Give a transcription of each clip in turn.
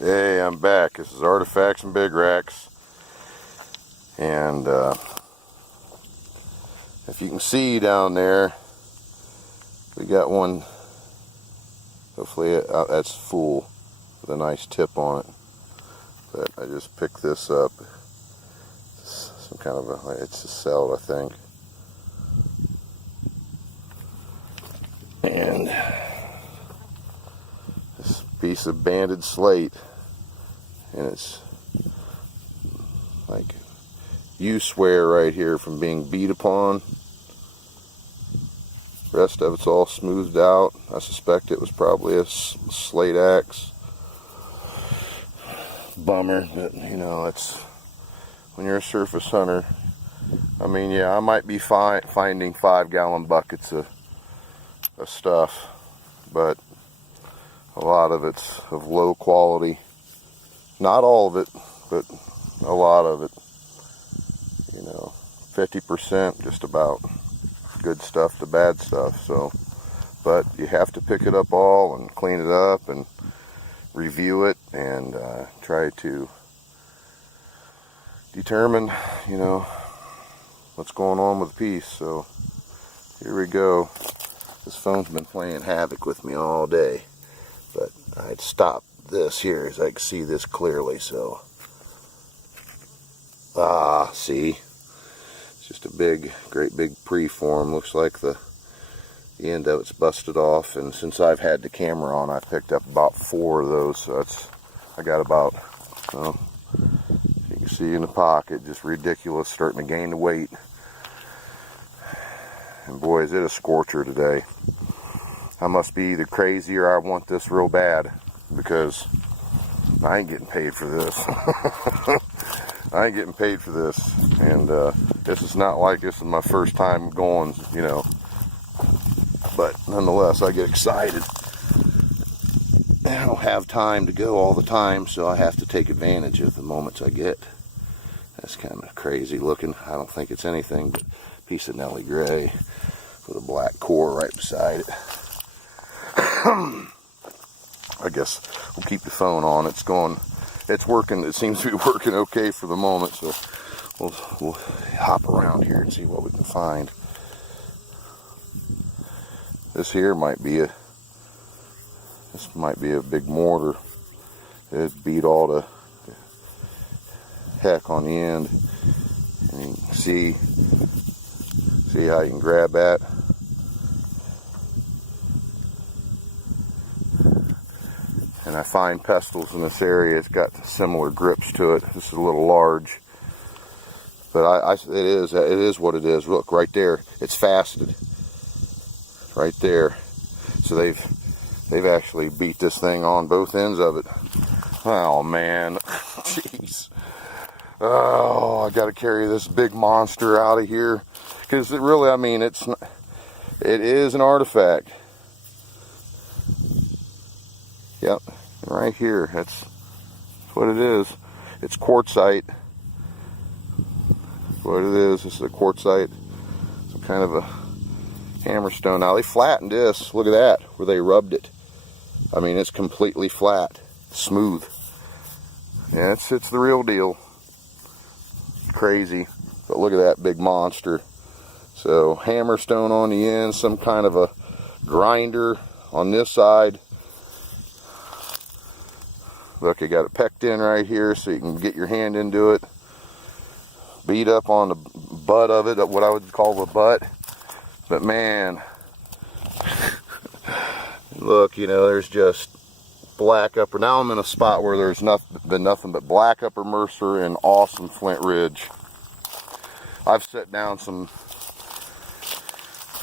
Hey, I'm back. This is Artifacts and Big Racks. And if you can see down there, we got one. Hopefully that's full with a nice tip on it. But I just picked this up. It's some kind of it's a cell, I think. And this piece of banded slate, and it's like you swear right here from being beat upon. Rest of it's all smoothed out. I suspect it was probably a slate axe. Bummer, but you know, it's when you're a surface hunter. I mean, yeah, I might be finding 5-gallon buckets of stuff, but a lot of it's of low quality. Not all of it, but a lot of it. You know, 50% just about good stuff to bad stuff. So, but you have to pick it up all and clean it up and review it and try to determine, you know, what's going on with the piece. So here we go. This phone's been playing havoc with me all day, but I'd stop this here as I can see this clearly. So see, it's just a great big preform. Looks like the end of it's busted off, and since I've had the camera on, I've picked up about 4 of those. So I got about, well, you can see in the pocket, just ridiculous, starting to gain the weight. And boy, is it a scorcher today. I must be either crazy or I want this real bad, because I ain't getting paid for this. I ain't getting paid for this, and this is not like this is my first time going, you know. But nonetheless, I get excited. I don't have time to go all the time, so I have to take advantage of the moments I get. That's kind of crazy looking. I don't think it's anything but a piece of Nelly Gray with a black core right beside it. I guess we'll keep the phone on. It's working. It seems to be working okay for the moment, so we'll hop around here and see what we can find. This here might be a big mortar. It beat all the heck on the end. And you can see how you can grab that. And I find pestles in this area. It's got similar grips to it. This is a little large, but it is what it is. Look right there. It's faceted. Right there. So they've actually beat this thing on both ends of it. Oh man, jeez. Oh, I got to carry this big monster out of here, because it really, I mean, it is an artifact. Yep, right here. That's what it is. It's quartzite. That's what it is. This is a quartzite. Some kind of a hammerstone. Now they flattened this. Look at that, where they rubbed it. I mean, it's completely flat, smooth. Yeah, it's the real deal. Crazy, but look at that big monster. So hammerstone on the end, some kind of a grinder on this side. Look, you got it pecked in right here, so you can get your hand into it. Beat up on the butt of it, what I would call the butt. But man, look, you know, there's just black upper. Now I'm in a spot where there's been nothing but black upper Mercer and awesome Flint Ridge. I've set down some.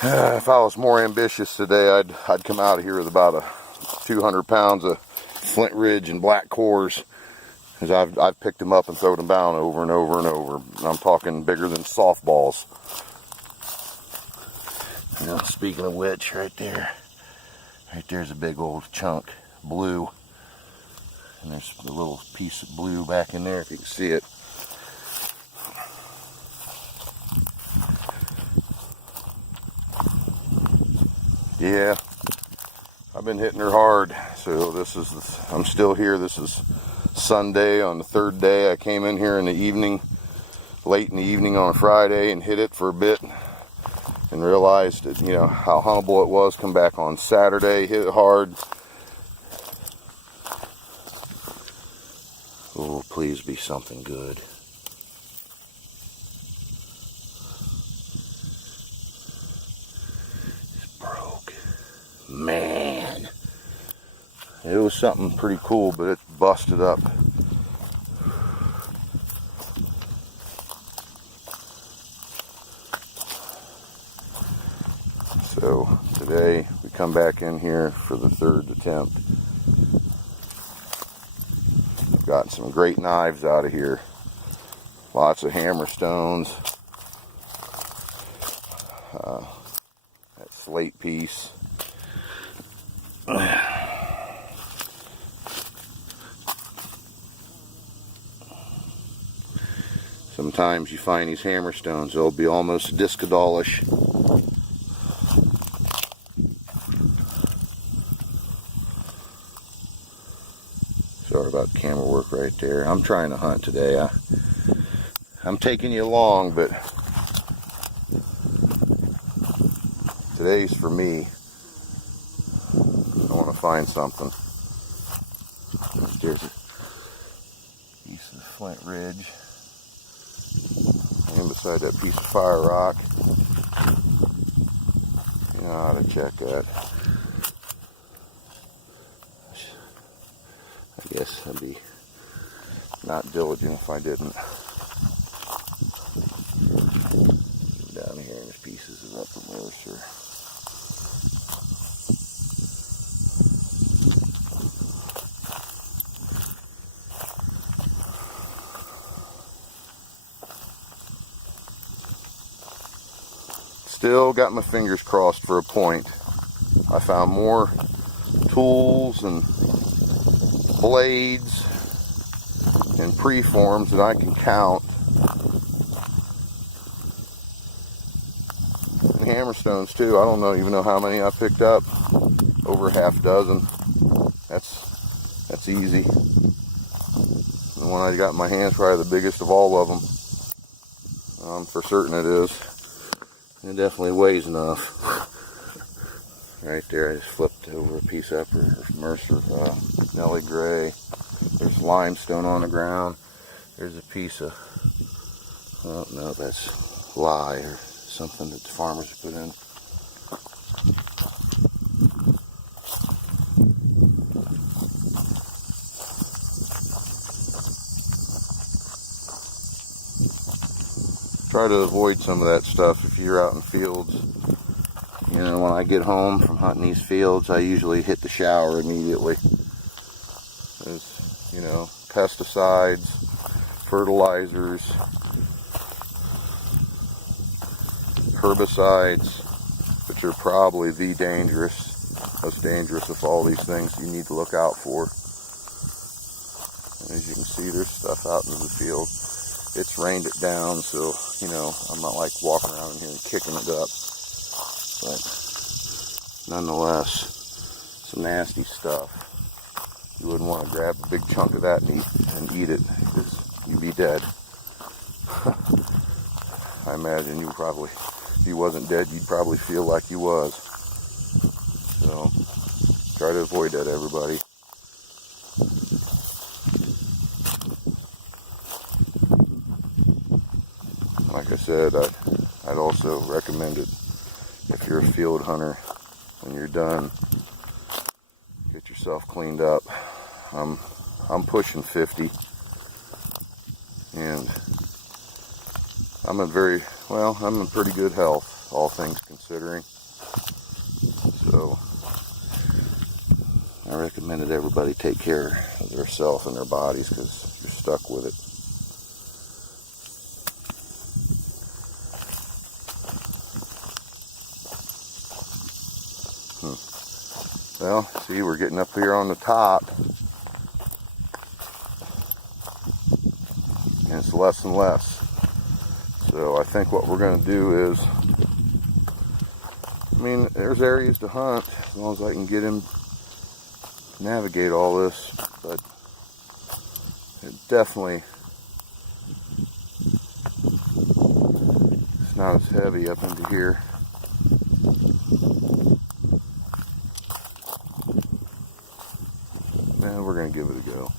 If I was more ambitious today, I'd come out of here with about 200 pounds of Flint Ridge and black cores, because I've picked them up and thrown them down over and over and over. I'm talking bigger than softballs. You know, speaking of which, right there's a big old chunk, blue. And there's a little piece of blue back in there, if you can see it. Yeah, I've been hitting her hard. So I'm still here. This is Sunday on the third day. I came in here in the evening, late in the evening on a Friday, and hit it for a bit and realized that, you know, how huntable it was. Come back on Saturday, hit it hard. Oh, please be something good. It's broke. Man. It was something pretty cool, but it's busted up. So today we come back in here for the third attempt. I've gotten some great knives out of here. Lots of hammerstones. That slate piece. Sometimes you find these hammerstones, they'll be almost discadolish. Sorry about the camera work right there. I'm trying to hunt today. I'm taking you along, but today's for me. I want to find something. There's a piece of Flint Ridge. And beside that piece of fire rock. You know how to check that. I guess I'd be not diligent if I didn't. Down here, and there's pieces of upper Mercer. Still got my fingers crossed for a point. I found more tools and blades and preforms that I can count. And hammerstones too. I don't even know how many I picked up. Over half dozen. That's easy. The one I got in my hands probably the biggest of all of them. For certain it is. It definitely weighs enough. Right there, I just flipped over a piece of upper Mercer Nelly Gray. There's limestone on the ground. There's a piece of, oh no, that's lye or something that the farmers put in. Try to avoid some of that stuff if you're out in fields. You know, when I get home from hunting these fields, I usually hit the shower immediately. There's, you know, pesticides, fertilizers, herbicides, which are probably the most dangerous of all these things you need to look out for. And as you can see, there's stuff out in the field. It's rained it down, so, you know, I'm not like walking around in here and kicking it up. But nonetheless, some nasty stuff. You wouldn't want to grab a big chunk of that and eat it, because you'd be dead. I imagine you probably, if you wasn't dead, you'd probably feel like you was. So, try to avoid that, everybody. Like I said, I'd also recommend it if you're a field hunter. When you're done, get yourself cleaned up. I'm pushing 50, and I'm in pretty good health, all things considering. So I recommend that everybody take care of themselves and their bodies, because you're stuck with it. Well, see, we're getting up here on the top, and it's less and less. So I think what we're going to do is, I mean, there's areas to hunt as long as I can get him, navigate all this, but definitely, it's not as heavy up into here. And we're going to give it a go.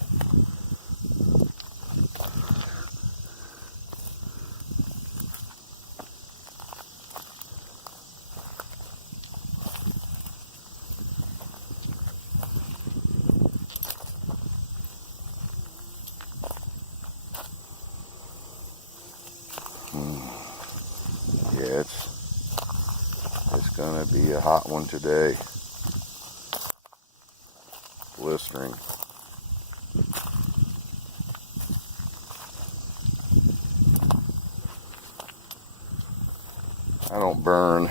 Yeah, it's gonna be a hot one today. Blistering. I don't burn,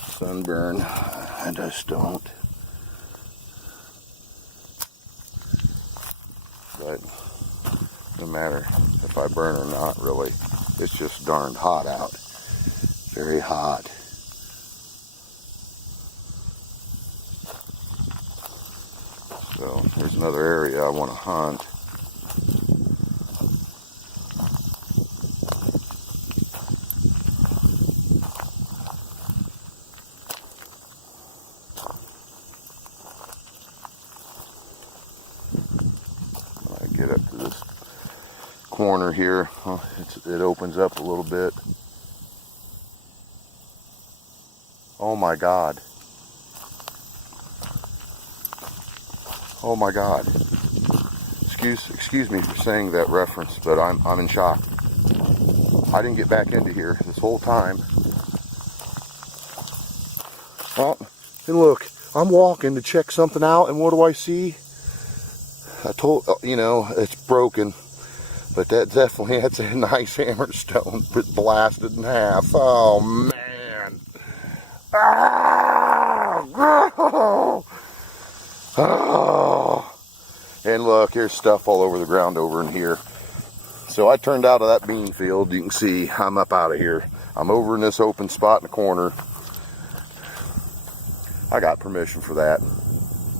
sunburn. I just don't. But no matter if I burn or not, really, it's just darned hot out. Very hot. So there's another area I want to hunt. When I get up to this corner here, it opens up a little bit. Oh my God. Oh my God. Excuse me for saying that reference, but I'm in shock. I didn't get back into here this whole time. Oh, and look, I'm walking to check something out, and what do I see? I told you know it's broken, but that's a nice hammerstone, but blasted in half. Oh man! Oh, oh. And look, here's stuff all over the ground over in here. So I turned out of that bean field. You can see I'm up out of here. I'm over in this open spot in the corner. I got permission for that.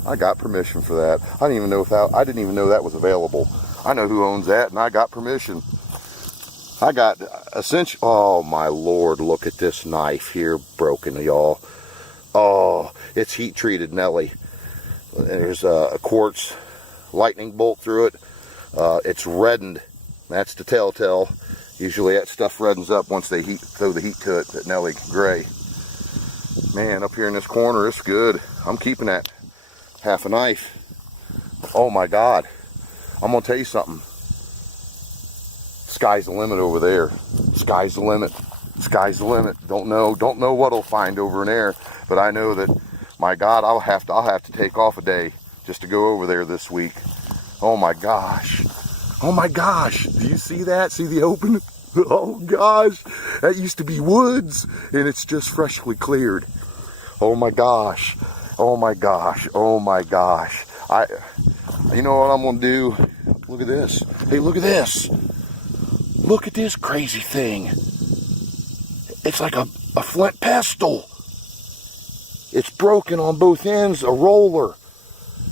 I got permission for that. I didn't even know that was available. I know who owns that, and I got permission. I got essentially. Oh my Lord! Look at this knife here, broken, y'all. Oh, it's heat treated, Nelly. There's a quartz lightning bolt through it. It's reddened. That's the telltale. Usually that stuff reddens up once they throw the heat to it. That Nelly gray. Man, up here in this corner, it's good. I'm keeping that half a knife. Oh my God. I'm gonna tell you something. Sky's the limit over there. Sky's the limit. Sky's the limit. Don't know what I'll find over in there, but I know that, my God, I'll have to take off a day just to go over there this week. Oh my gosh. Oh my gosh. Do you see that? See the open? Oh gosh. That used to be woods, and it's just freshly cleared. Oh my gosh. Oh my gosh. Oh my gosh. You know what I'm gonna do? Look at this. Hey, look at this. Look at this crazy thing. It's like a flint pestle. It's broken on both ends, a roller.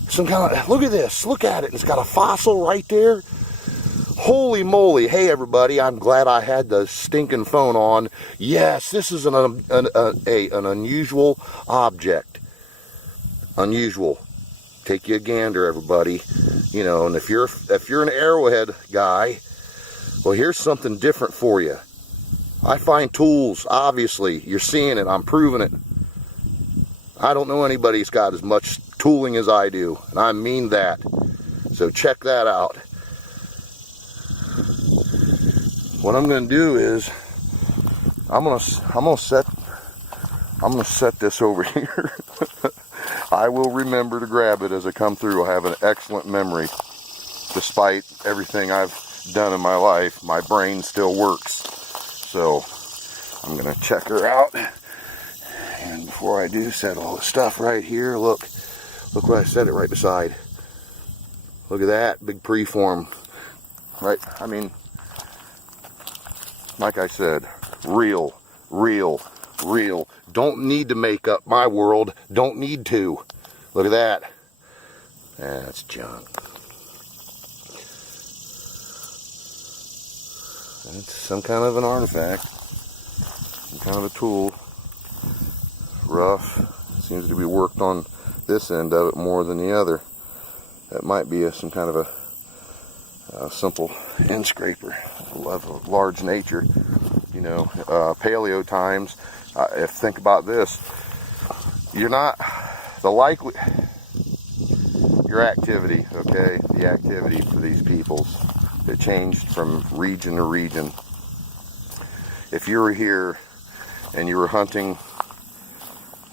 Some kind of, look at this. Look at it. It's got a fossil right there. Holy moly. Hey everybody, I'm glad I had the stinking phone on. Yes, this is an unusual object. Unusual. Take you a gander, everybody. You know, and if you're an arrowhead guy, well, here's something different for you. I find tools, obviously. You're seeing it. I'm proving it. I don't know anybody who's got as much tooling as I do, and I mean that. So check that out. What I'm going to do is I'm going to set this over here. I will remember to grab it as I come through. I have an excellent memory. Despite everything I've done in my life, my brain still works. So I'm going to check her out. And before I do, set all the stuff right here. Look what I set it right beside. Look at that big preform. Right? I mean, like I said, real. Don't need to make up my world. Don't need to. Look at that. That's junk. It's some kind of an artifact, some kind of a tool. Rough. Seems to be worked on this end of it more than the other. That might be some kind of a simple end scraper of large nature. You know, paleo times. Think about this. You're not the likely. Your activity, okay, the activity for these peoples, it changed from region to region. If you were here and you were hunting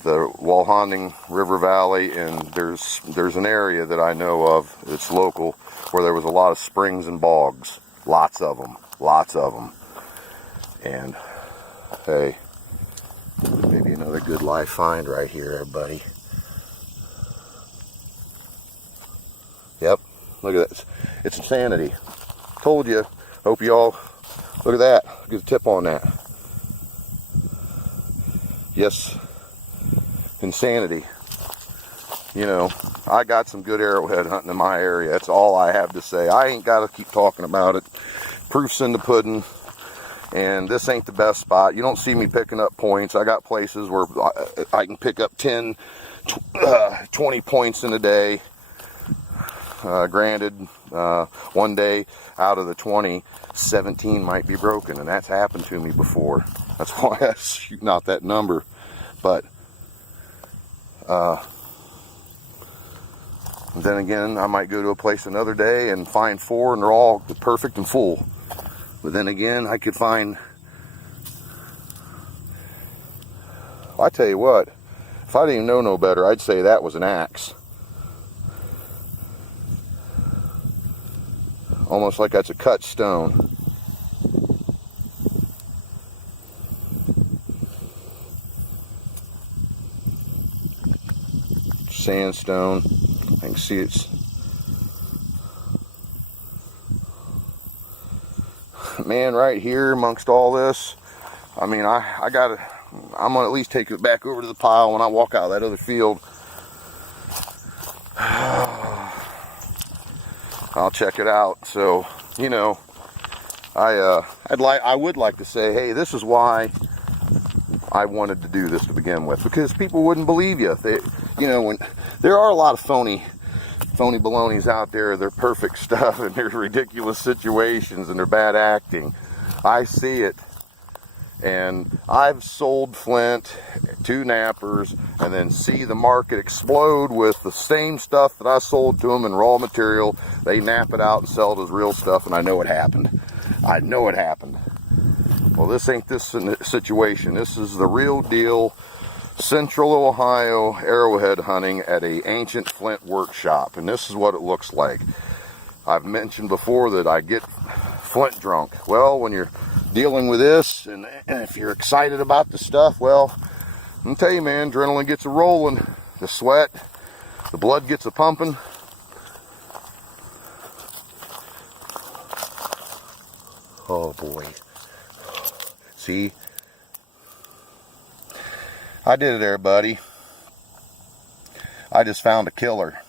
the Walhonding River Valley, and there's an area that I know of that's local where there was a lot of springs and bogs, lots of them, and hey, maybe another good live find right here, everybody. Yep, look at that. It's insanity. Told you. Hope you all look at that. Get a tip on that. Yes, insanity. You know, I got some good arrowhead hunting in my area. That's all I have to say. I ain't got to keep talking about it. Proof's in the pudding. And this ain't the best spot. You don't see me picking up points. I got places where I can pick up 10, 20 points in a day. Granted, one day out of the 20, 17 might be broken, and that's happened to me before. That's why I'm shooting out that number. But then again, I might go to a place another day and find 4, and they're all perfect and full. But then again, I could find. I tell you what, if I didn't even know no better, I'd say that was an axe. Almost like that's a cut stone. Sandstone. I can see it's. Man, right here amongst all this, I mean, I'm gonna at least take it back over to the pile when I walk out of that other field. I'll check it out. So, you know, I would like to say, hey, this is why I wanted to do this to begin with, because people wouldn't believe you. You know, when there are a lot of phony balonies out there, they're perfect stuff, and there's ridiculous situations, and they're bad acting. I see it. And I've sold flint to nappers and then see the market explode with the same stuff that I sold to them in raw material. They nap it out and sell it as real stuff, and I know it happened. I know it happened. Well, this ain't this situation. This is the real deal. Central Ohio arrowhead hunting at a ancient flint workshop, and this is what it looks like. I've mentioned before that I get flint drunk. Well, when you're dealing with this, and if you're excited about the stuff, well, I'm gonna tell you, man, adrenaline gets a rolling, the sweat, the blood gets a pumping. Oh boy. See? I did it there, buddy. I just found a killer.